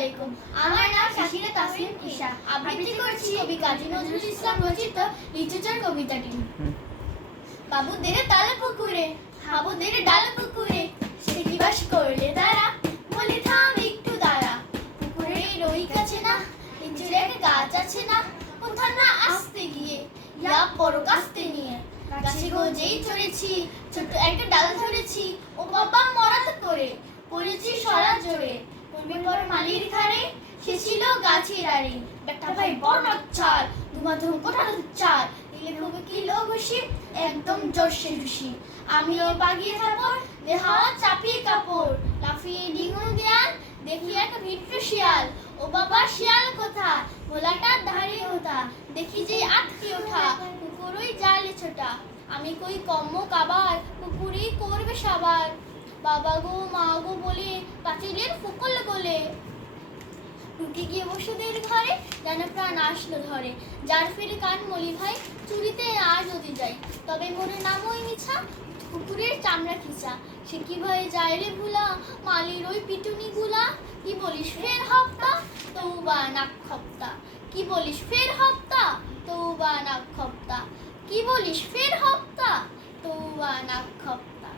আলাইকুম। আমার নাম শাকিরা তাসলিম ঈশা। আবৃত্তি করছি কবি কাজী নজরুল ইসলাম রচিত লিচুচার কবিতাটি। বাবুদের তালে পুকুরে, হাবুদের ডাল পুকুরে, সে কি বাস করলে তারা, বলে থাম একটু দাঁড়া। পুকুরে রই কাছে না, লিচুর এক গাছ আছে না, কোথাও না আসতে গিয়ে ইয়া বড় কাস্তে নিয়ে। গাছে গোজেই চড়েছি, ছোট্ট একটা ডাল ধরেছি, ও বাবা মরাত করে পড়েছি সরা জোরে। পড়বে বড় মালির ঘাড়ে, সে ছিল গাছের আড়ে। একটা ভাই বড় নচ্ছার, ধুমাধুম কোঠার চার, দিলে খুবই কিলো ঘুষি, একদম জোরসে ঢুসি। আমিও বাগিয়ে থাপড়, দেহা চাপিয়ে কাপড়, লাফিয়ে ডিঙো দেয়াল, দেখি এক ভিট্টু শিয়াল। ও বাবা শিয়াল কোথা, ভোলাটার ধারে হোতা, দেখি যে আটকে ওঠা, পুকুরই জালে ছোটা। আমি কই কম্ম কাবার, পুকুরেই করবে সাবার। বাবা গো মা গো বলে পাঁচিলের ফুকল গোলে ঢুকে গিয়ে বসুদের ঘরে, যেন প্রাণ আসলো ধরে। যার ফিরে কান মলি ভাই, চুরিতে আর যদি যাই, তবে মোরে নামই মিছা, কুকুরের চামড়া খিচা। সে কি ভয়ে যায় রে ভুলা, মালির ওই পিটুনি গুলা। কি বলিস ফের হপ্তা, তৌবা নাক খপ্তা। কি বলিস ফের হপ্তা, তৌবা নাক খপ্তা। কি বলিস ফের হপ্তা, তৌবা নাক খপ্তা।